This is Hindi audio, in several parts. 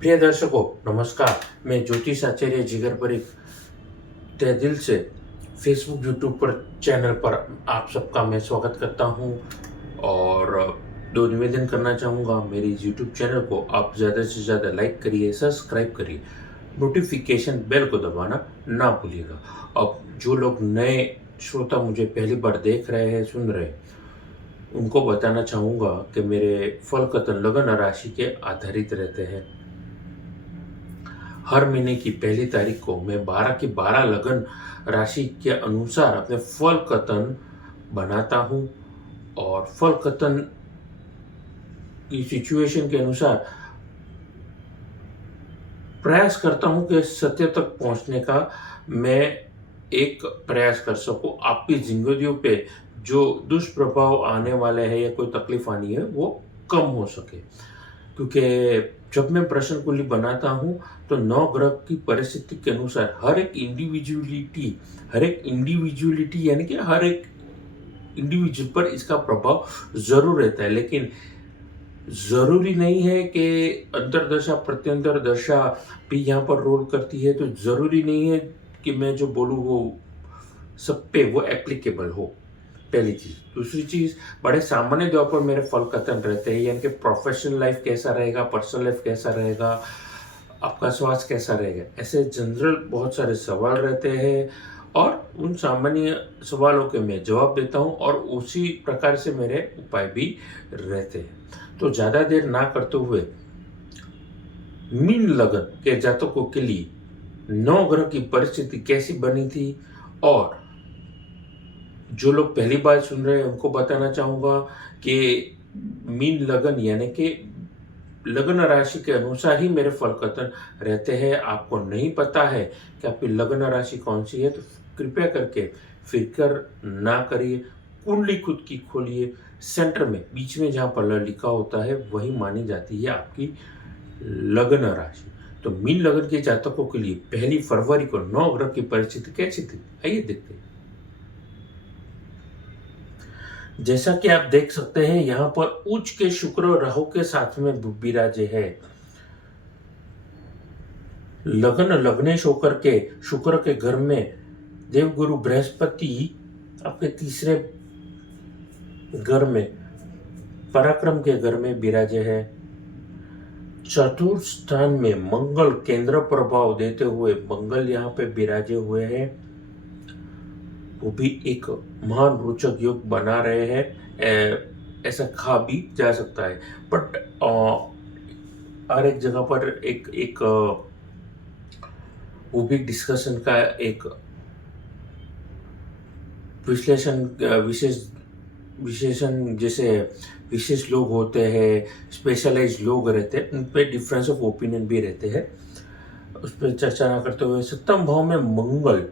प्रिय दर्शकों, नमस्कार। मैं ज्योतिष आचार्य जिगर परिक तहे दिल से फेसबुक यूट्यूब पर चैनल पर आप सबका मैं स्वागत करता हूं और दो निवेदन करना चाहूँगा। मेरी यूट्यूब चैनल को आप ज़्यादा से ज़्यादा लाइक करिए, सब्सक्राइब करिए, नोटिफिकेशन बेल को दबाना ना भूलिएगा। अब जो लोग नए श्रोता मुझे पहली बार देख रहे हैं, सुन रहे हैं, उनको बताना चाहूँगा कि मेरे फल कथन लगन राशि के आधारित रहते हैं। हर महीने की पहली तारीख को मैं 12 की 12 लगन राशि के अनुसार अपने फल कथन बनाता हूँ और फल कथन की सिचुएशन के अनुसार प्रयास करता हूँ कि सत्य तक पहुँचने का मैं एक प्रयास कर सकूँ। आपकी जिंदगियों पे जो दुष्प्रभाव आने वाले हैं या कोई तकलीफ आनी है वो कम हो सके, क्योंकि जब मैं प्रश्न कुंडली बनाता हूँ तो 9 ग्रह की परिस्थिति के अनुसार हर एक इंडिविजुअलिटी यानी कि हर एक इंडिविजुअल पर इसका प्रभाव जरूर रहता है। लेकिन जरूरी नहीं है कि अंतरदशा प्रत्यंतर दशा भी यहाँ पर रोल करती है, तो जरूरी नहीं है कि मैं जो बोलूँ वो सब पे वो एप्लीकेबल हो। पहली चीज। दूसरी चीज, बड़े सामान्य तौर पर मेरे फल कथन रहते हैं, यानी कि प्रोफेशनल लाइफ कैसा रहेगा, पर्सनल लाइफ कैसा रहेगा, आपका स्वास्थ्य कैसा रहेगा, ऐसे जनरल बहुत सारे सवाल रहते हैं और उन सामान्य सवालों के मैं जवाब देता हूँ और उसी प्रकार से मेरे उपाय भी रहते हैं। तो ज्यादा देर ना करते हुए मीन लगन के जातकों के लिए 9 ग्रह की परिस्थिति कैसी बनी थी और जो लोग पहली बार सुन रहे हैं उनको बताना चाहूंगा कि मीन लगन यानी कि लगन राशि के अनुसार ही मेरे फल कथन रहते हैं। आपको नहीं पता है कि आपकी लगन राशि कौन सी है तो कृपया करके फिक्र ना करिए। कुंडली खुद की खोलिए, सेंटर में बीच में जहां पल्ला लिखा होता है वही मानी जाती है आपकी लगन राशि। तो मीन लगन के जातकों के लिए 1 फरवरी को 9 ग्रह की परिस्थिति कैसी थी, आइए देखते हैं। जैसा कि आप देख सकते हैं यहाँ पर उच्च के शुक्र राहु के साथ में विराजे है। लगन लग्नेश होकर के शुक्र के घर में देवगुरु बृहस्पति आपके तीसरे घर में पराक्रम के घर में विराजे है। चतुर्थ स्थान में मंगल केंद्र प्रभाव देते हुए मंगल यहाँ पे विराजे हुए हैं, वो भी एक महान रोचक योग बना रहे हैं। ऐसा कहा भी जा सकता है, बट हर एक जगह पर एक वो भी डिस्कशन का एक विशेषण जैसे विशेष लोग होते हैं, स्पेशलाइज लोग रहते हैं, उन पे डिफरेंस ऑफ ओपिनियन भी रहते हैं। उस पर चर्चा ना करते हुए सप्तम भाव में मंगल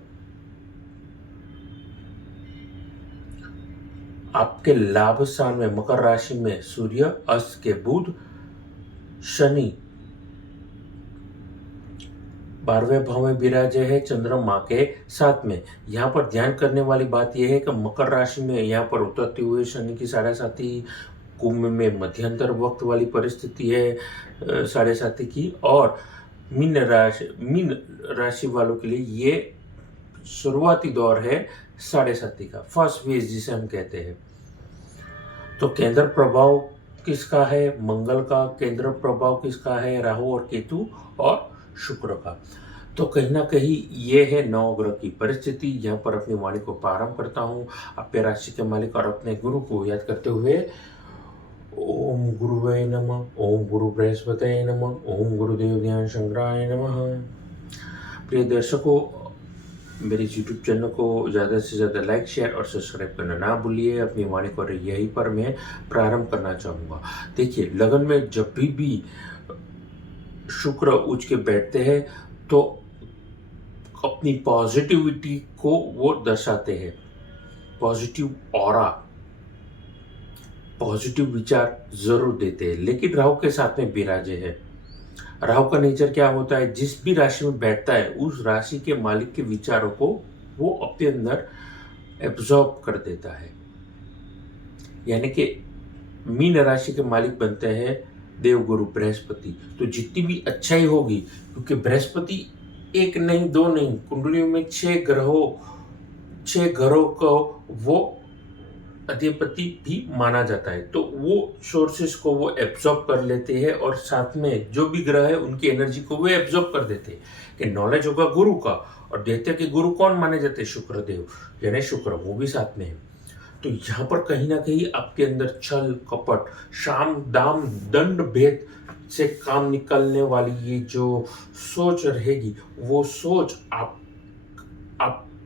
आपके लाभ स्थान में मकर राशि में सूर्य, अस्त के बुध, शनि 12वें भाव में विराजे है चंद्रमा के साथ में। यहाँ पर ध्यान करने वाली बात यह है कि मकर राशि में यहाँ पर उतरते हुए शनि की 7.5 कुंभ में मध्यंतर वक्त वाली परिस्थिति है 7.5 की, और मीन राशि वालों के लिए ये शुरुआती दौर है 7.5 का, फर्स्ट फेज जिसे हम कहते हैं। तो केंद्र प्रभाव किसका है, मंगल का। केंद्र प्रभाव किसका है, राहु और केतु और शुक्र का। तो कहीं ना कहीं ये है 9 ग्रह की परिस्थिति। यहाँ पर अपनी वाणी को प्रारंभ करता हूँ अपने राशि के मालिक और अपने गुरु को याद करते हुए। ओम गुरुवे नमः, ओम गुरु बृहस्पतये नमः, ओम गुरुदेव ध्यान शंकराय नमः। प्रिय दर्शकों, मेरे YouTube चैनल को ज़्यादा से ज़्यादा लाइक, शेयर और सब्सक्राइब करना ना भूलिए। अपनी वाणी को यहीं पर मैं प्रारंभ करना चाहूँगा। देखिए, लगन में जब भी शुक्र उच्च के बैठते हैं तो अपनी पॉजिटिविटी को वो दर्शाते हैं, पॉजिटिव ऑरा, पॉजिटिव विचार जरूर देते हैं। लेकिन राहु के साथ में विराजे है। राहु का नेचर क्या होता है, जिस भी राशि में बैठता है उस राशि के मालिक के विचारों को वो अपने अंदर एब्जॉर्ब कर देता है। यानी कि मीन राशि के मालिक बनते हैं देवगुरु बृहस्पति, तो जितनी भी अच्छाई होगी, क्योंकि बृहस्पति एक नहीं दो नहीं, कुंडलियों में 6 घरों को वो अधिपति भी माना जाता है, तो वो सोर्सेस को वो एब्जॉर्ब कर लेते हैं और साथ में जो भी ग्रह है उनकी एनर्जी को वो एब्जॉर्ब कर देते हैं। कि नॉलेज होगा गुरु का, और दैत्य के गुरु कौन माने जाते हैं? शुक्रदेव, यानी शुक्र, वो भी साथ में है। तो यहाँ पर कहीं ना कहीं आपके अंदर छल कपट, शाम दाम दंड भेद से काम निकलने वाली ये जो सोच रहेगी, वो सोच आप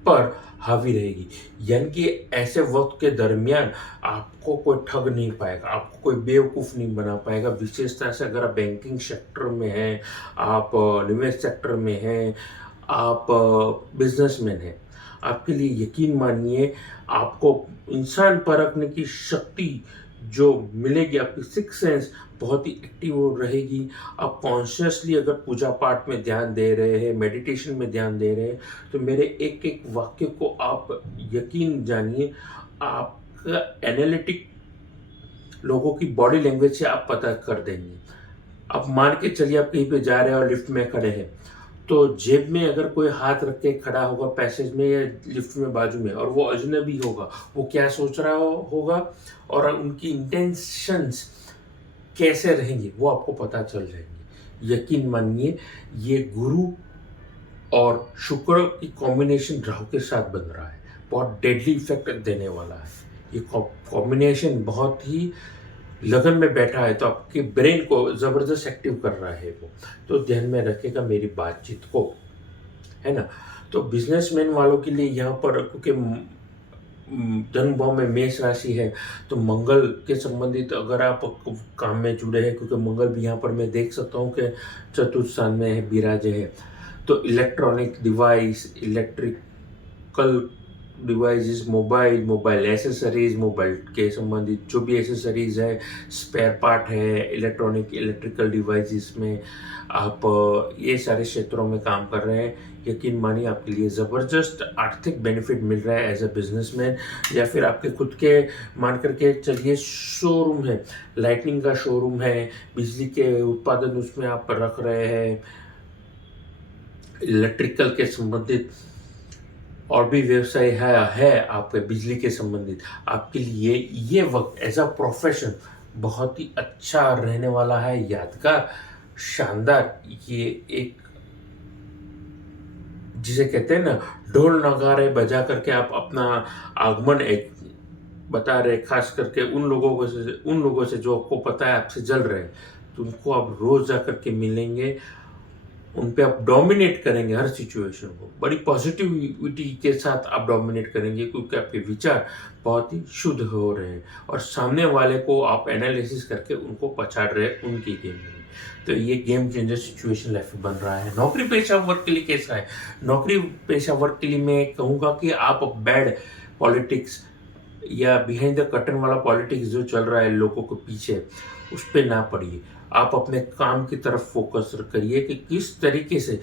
पर हावी रहेगी। यानी कि ऐसे वक्त के दरमियान आपको कोई ठग नहीं पाएगा, आपको कोई बेवकूफ़ नहीं बना पाएगा। विशेषता से अगर आप बैंकिंग सेक्टर में हैं, आप निवेश सेक्टर में हैं, आप बिजनेसमैन हैं, आपके लिए यकीन मानिए आपको इंसान परखने की शक्ति जो मिलेगी, आपकी सिक्स सेंस बहुत ही एक्टिव हो रहेगी। आप कॉन्शियसली अगर पूजा पाठ में ध्यान दे रहे हैं, मेडिटेशन में ध्यान दे रहे हैं, तो मेरे एक एक वाक्य को आप यकीन जानिए, आपका एनालिटिक लोगों की बॉडी लैंग्वेज से आप पता कर देंगे। आप मान के चलिए आप कहीं पे जा रहे हैं और लिफ्ट में खड़े हैं, तो जेब में अगर कोई हाथ रख के खड़ा होगा पैसेज में या लिफ्ट में बाजू में, और वो अजनबी होगा, वो क्या सोच रहा होगा और उनकी इंटेंशंस कैसे रहेंगे वो आपको पता चल जाएंगे। यकीन मानिए ये गुरु और शुक्र की कॉम्बिनेशन राहु के साथ बन रहा है, बहुत डेडली इफेक्ट देने वाला है। ये कॉम्बिनेशन बहुत ही लगन में बैठा है, तो आपके ब्रेन को ज़बरदस्त एक्टिव कर रहा है वो, तो ध्यान में रखेगा मेरी बातचीत को, है ना। तो बिजनेसमैन वालों के लिए यहाँ पर, क्योंकि धन भाव में मेष राशि है, तो मंगल के संबंधित अगर आप काम में जुड़े हैं, क्योंकि मंगल भी यहाँ पर मैं देख सकता हूँ कि चतुर्थ स्थान में है, विराजे है, तो electronic device, electrical devices, mobile accessories, mobile के संबंधित जो भी एसेसरीज है, स्पेयर पार्ट है, इलेक्ट्रिकल डिवाइसेस में आप ये सारे क्षेत्रों में काम कर रहे हैं, यकीन मानिए आपके लिए ज़बरदस्त आर्थिक बेनिफिट मिल रहा है एज अ बिजनेसमैन। या फिर आपके खुद के मान करके चलिए शोरूम है, लाइटनिंग का शोरूम है, बिजली के उत्पादन उसमें आप रख रहे हैं, इलेक्ट्रिकल के संबंधित और भी व्यवसाय है आपके बिजली के संबंधित, आपके लिए ये वक्त एज अ प्रोफेशन बहुत ही अच्छा रहने वाला है, यादगार, शानदार। ये एक जिसे कहते हैं ना, ढोल नगारे बजा करके आप अपना आगमन एक बता रहे, खास करके उन लोगों से जो आपको पता है आपसे जल रहे हैं, तो उनको आप रोज जा करके मिलेंगे, उन पे आप डोमिनेट करेंगे हर सिचुएशन को, बड़ी पॉजिटिविटी के साथ आप डोमिनेट करेंगे, क्योंकि आपके विचार बहुत ही शुद्ध हो रहे हैं और सामने वाले को आप एनालिसिस करके उनको पछाड़ रहे हैं उनकी गेम में। तो ये गेम चेंजर सिचुएशन लाइफ में बन रहा है। नौकरी पेशा वर्ग के लिए कैसा है? नौकरी पेशा वर्ग के लिए मैं कहूँगा कि आप बैड पॉलिटिक्स या बिहाइंड द कर्टन वाला पॉलिटिक्स जो चल रहा है लोगों के पीछे, उस पर ना पड़िए। आप अपने काम की तरफ फोकस करिए कि किस तरीके से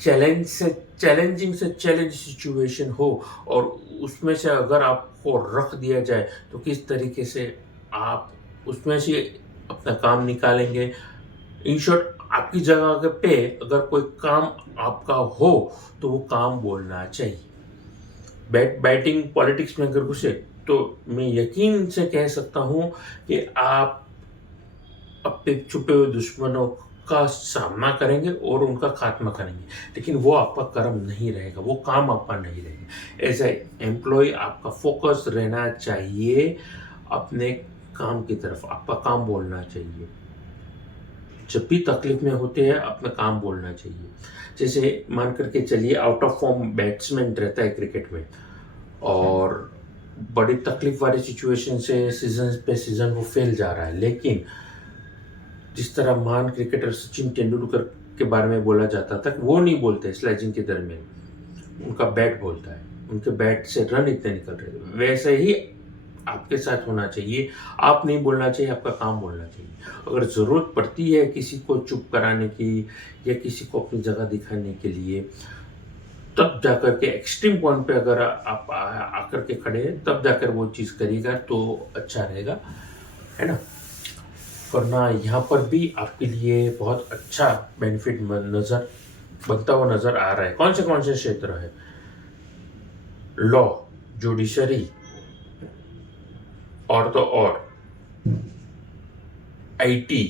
चैलेंजिंग से चैलेंज सिचुएशन हो और उसमें से अगर आपको रख दिया जाए तो किस तरीके से आप उसमें से अपना काम निकालेंगे। इन शॉर्ट, आपकी जगह पे अगर कोई काम आपका हो तो वो काम बोलना चाहिए। बैटिंग पॉलिटिक्स में अगर घुसे तो मैं यकीन से कह सकता हूँ कि आप अपने छुपे हुए दुश्मनों का सामना करेंगे और उनका खात्मा करेंगे, लेकिन वो आपका कर्म नहीं रहेगा, वो काम आपका नहीं रहेगा। एज ए एम्प्लॉय आपका फोकस रहना चाहिए अपने काम की तरफ, आपका काम बोलना चाहिए। जब भी तकलीफ में होते हैं अपना काम बोलना चाहिए। जैसे मान करके चलिए आउट ऑफ फॉर्म बैट्समैन रहता है क्रिकेट में और बड़ी तकलीफ वाली सिचुएशन से सीजन पे सीजन वो फेल जा रहा है, लेकिन जिस तरह महान क्रिकेटर सचिन तेंदुलकर के बारे में बोला जाता था, वो नहीं बोलते स्लेजिंग के दरमियान, उनका बैट बोलता है, उनके बैट से रन इतने निकल रहे हैं। वैसे ही आपके साथ होना चाहिए, आप नहीं बोलना चाहिए, आपका काम बोलना चाहिए। अगर ज़रूरत पड़ती है किसी को चुप कराने की या किसी को अपनी जगह दिखाने के लिए, तब जाकर के एक्सट्रीम पॉइंट पे अगर आप आकर के खड़े हैं, तब जाकर वो चीज़ करिएगा तो अच्छा रहेगा, है ना। वरना यहाँ पर भी आपके लिए बहुत अच्छा बेनिफिट बनता हुआ नजर आ रहा है। कौन से क्षेत्र है? लॉ, जुडिशरी और तो और आईटी,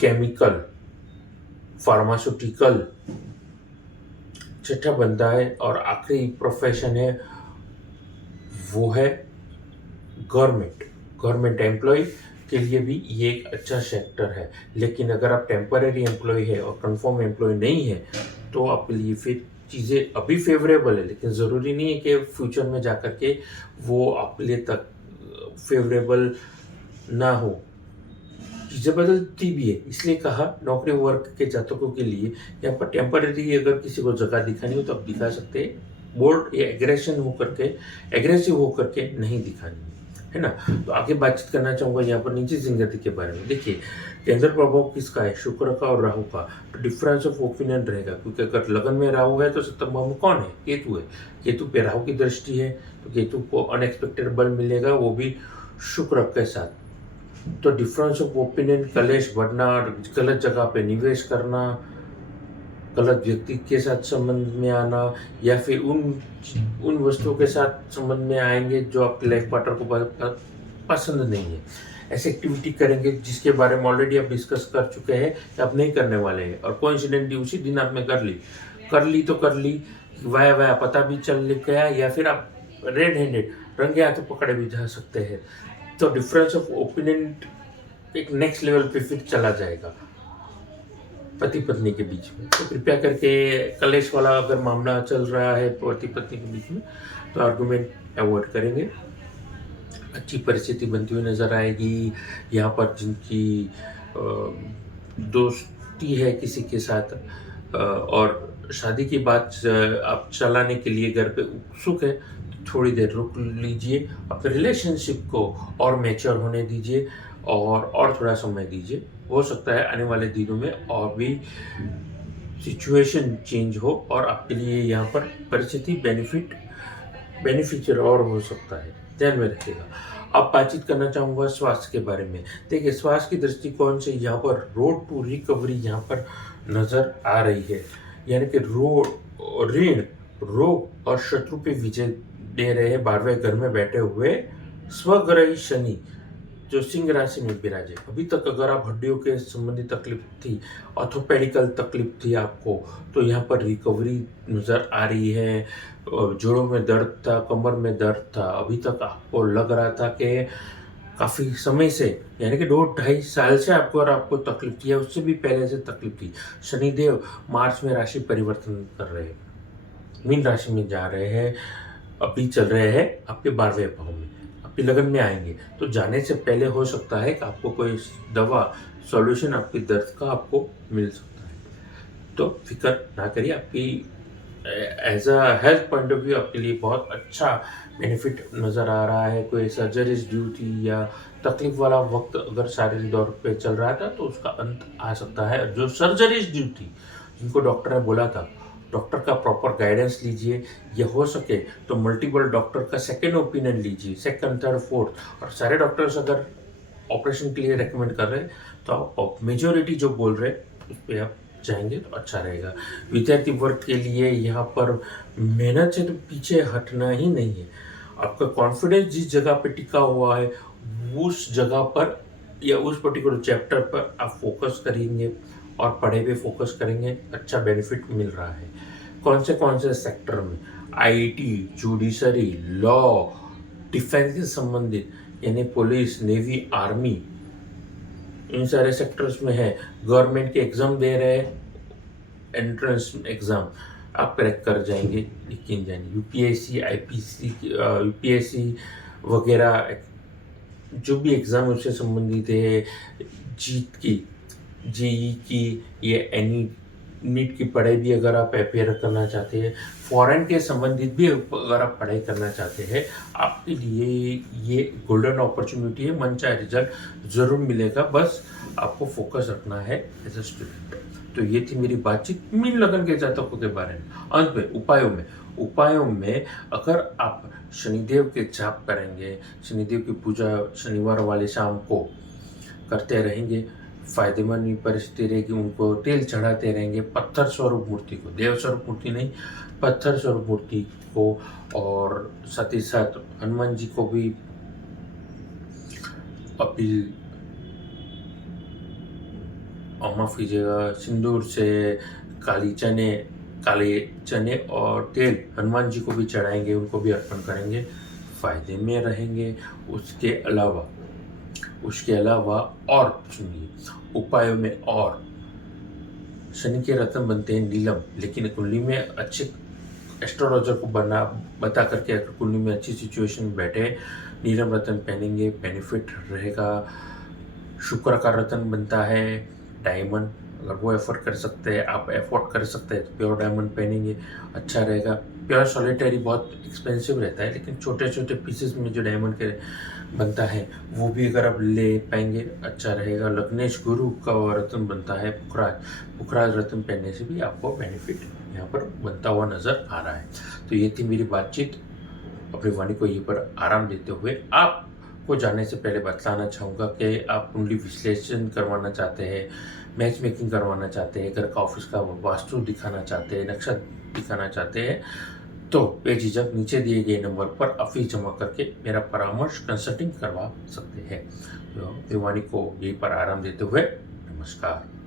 केमिकल, फार्मास्यूटिकल, छठा बंदा है और आखिरी प्रोफेशन है वो है गवर्नमेंट एम्प्लॉय के लिए भी ये एक अच्छा सेक्टर है। लेकिन अगर आप टेम्पररी एम्प्लॉय है और कंफर्म एम्प्लॉय नहीं है तो आपके लिए फिर चीज़ें अभी फेवरेबल है, लेकिन ज़रूरी नहीं है कि फ्यूचर में जाकर के वो आपके लिए तक फेवरेबल ना हो। चीज़ें बदलती भी है, इसलिए कहा नौकरी वर्ग के जातकों के लिए यहाँ पर टेम्पररी अगर किसी को जगह दिखानी हो तो आप दिखा सकते हैं। बोल्ड या एग्रेसिव होकर के नहीं दिखानी है ना। तो आगे बातचीत करना चाहूँगा यहाँ पर निजी जिंदगी के बारे में। देखिए, केंद्र प्रभाव किसका है? शुक्र का और राहु का। तो डिफरेंस ऑफ ओपिनियन रहेगा, क्योंकि अगर लगन में राहु है तो सप्तम भाव में कौन है? केतु है। केतु पे राहु की दृष्टि है तो केतु को अनएक्सपेक्टेड बल मिलेगा, वो भी शुक्र के साथ। तो डिफरेंस ऑफ ओपिनियन, कलेश बढ़ना, गलत जगह पे निवेश करना, गलत व्यक्ति के साथ संबंध में आना, या फिर उन वस्तुओं के साथ संबंध में आएंगे जो आपके लाइफ पार्टनर को पसंद नहीं है। ऐसी एक्टिविटी करेंगे जिसके बारे में ऑलरेडी आप डिस्कस कर चुके हैं कि आप नहीं करने वाले हैं, और कोइंसिडेंटली उसी दिन आपने कर ली, वाया पता भी चल गया, या फिर आप रेड हैंडेड रंगे हाथों पकड़े भी जा सकते हैं। तो डिफरेंस ऑफ ओपिनियन एक नेक्स्ट लेवल पे फिर चला जाएगा पति पत्नी के बीच में। तो कृपया करके कलेश वाला अगर मामला चल रहा है पति पत्नी के बीच में तो आर्गुमेंट अवॉइड करेंगे। अच्छी परिस्थिति बनती हुई नजर आएगी। यहाँ पर जिनकी दोस्ती है किसी के साथ और शादी की बात आप चलाने के लिए घर पे उत्सुक है तो थोड़ी देर रुक लीजिए, अपने रिलेशनशिप को और मैच्योर होने दीजिए और थोड़ा समय दीजिए। हो सकता है आने वाले दिनों में और भी सिचुएशन चेंज हो और आपके लिए यहाँ पर परिस्थिति बेनिफिशियल और हो सकता है, ध्यान में रखिएगा। अब बातचीत करना चाहूँगा स्वास्थ्य के बारे में। देखिए, स्वास्थ्य की दृष्टिकोण से यहाँ पर रोड टू रिकवरी यहाँ पर नजर आ रही है, यानी कि ऋण, रोग और शत्रु पे विजय दे रहे हैं 12वें घर में बैठे हुए स्वग्रही शनि, जो सिंह राशि में विराजे। अभी तक अगर आप हड्डियों के संबंधी तकलीफ थी, ऑर्थोपेडिकल तकलीफ थी आपको, तो यहाँ पर रिकवरी नज़र आ रही है। जोड़ों में दर्द था, कमर में दर्द था, अभी तक आपको लग रहा था कि काफ़ी समय से, यानी कि 2-2.5 साल से आपको तकलीफ थी या उससे भी पहले से तकलीफ थी। शनिदेव मार्च में राशि परिवर्तन कर रहे हैं, मीन राशि में जा रहे हैं, अभी चल रहे हैं आपके 12वें भाव में, आपकी लगन में आएंगे। तो जाने से पहले हो सकता है कि आपको कोई दवा, सॉल्यूशन आपके दर्द का आपको मिल सकता है। तो फिक्र ना करिए, आपकी as a health point of view आपके लिए बहुत अच्छा बेनिफिट नज़र आ रहा है। कोई सर्जरीज ड्यू थी या तकलीफ वाला वक्त अगर शारीरिक दौर पे चल रहा था तो उसका अंत आ सकता है। जो सर्जरीज ड्यू थी, जिनको डॉक्टर ने बोला था, डॉक्टर का प्रॉपर गाइडेंस लीजिए, या हो सके तो मल्टीपल डॉक्टर का सेकेंड ओपिनियन लीजिए, सेकंड, थर्ड, फोर्थ। और सारे डॉक्टर्स अगर ऑपरेशन के लिए रेकमेंड कर रहे हैं तो आप मेजोरिटी जो बोल रहे हैं उस पर आप जाएंगे तो अच्छा रहेगा। विद्यार्थी वर्ग के लिए यहाँ पर मेहनत से तो पीछे हटना ही नहीं है। आपका कॉन्फिडेंस जिस जगह पे टिका हुआ है उस जगह पर या उस पर्टिकुलर चैप्टर पर आप फोकस करेंगे और पढ़ाई पे फोकस करेंगे, अच्छा बेनिफिट मिल रहा है। कौन से सेक्टर में? आईटी, जुडिशरी, लॉ, डिफेंस से संबंधित, यानी पुलिस, नेवी, आर्मी, इन सारे सेक्टर्स में है। गवर्नमेंट के एग्जाम दे रहे हैं, एंट्रेंस एग्जाम आप क्रैक कर जाएंगे, लेकिन जाएंगे यूपीएससी, आईपीसी, यूपीएससी वगैरह जो भी एग्ज़ाम उससे संबंधित है, जीत की, जेई की, ये एनी नीट की पढ़ाई भी अगर आप अपेयर करना चाहते हैं, फॉरेन के संबंधित भी अगर आप पढ़ाई करना चाहते हैं, आपके लिए ये गोल्डन अपॉर्चुनिटी है। मन चाहे रिजल्ट ज़रूर मिलेगा, बस आपको फोकस रखना है एज अ स्टूडेंट। तो ये थी मेरी बातचीत मीन लगन के जातकों के बारे में। अंत में उपायों में अगर आप शनिदेव के जाप करेंगे, शनिदेव की पूजा शनिवार वाले शाम को करते रहेंगे, फायदेमंद परिस्थिति रहेगी। उनको तेल चढ़ाते रहेंगे, पत्थर स्वरूप मूर्ति को, देव स्वरूप मूर्ति नहीं, पत्थर स्वरूप मूर्ति को, और साथ ही साथ हनुमान जी को भी अपील, माफ कीजिएगा, सिंदूर से काले चने और तेल हनुमान जी को भी चढ़ाएंगे, उनको भी अर्पण करेंगे, फायदे में रहेंगे। उसके अलावा और सुनिए, उपायों में और शनि के रत्न बनते हैं नीलम, लेकिन कुंडली में अच्छे एस्ट्रोलॉजर को बता करके अगर कुंडली में अच्छी सिचुएशन में बैठे नीलम रत्न पहनेंगे, बेनिफिट रहेगा। शुक्र का रत्न बनता है डायमंड, अगर वो एफोर्ड कर सकते हैं, आप एफोर्ड कर सकते हैं तो प्योर डायमंड पहनेंगे, अच्छा रहेगा। प्योर सॉलिटरी बहुत एक्सपेंसिव रहता है, लेकिन छोटे छोटे पीसेस में जो डायमंड के बनता है वो भी अगर आप ले पाएंगे अच्छा रहेगा। लग्नेश गुरु का रत्न बनता है पुखराज रत्न पहनने से भी आपको बेनिफिट यहाँ पर बनता हुआ नजर आ रहा है। तो ये थी मेरी बातचीत। अपनी वाणी को ये पर आराम देते हुए आपको जानने से पहले बतलाना चाहूँगा कि आप कुंडली विश्लेषण करवाना चाहते हैं, मैच मेकिंग करवाना चाहते हैं, घर का ऑफिस का वास्तु दिखाना चाहते हैं, नक्शा दिखाना चाहते हैं, तो बेझिझक नीचे दिए गए नंबर पर फीस जमा करके मेरा परामर्श कंसल्टिंग करवा सकते हैं। तो वाणी को यहीं पर आराम देते हुए नमस्कार।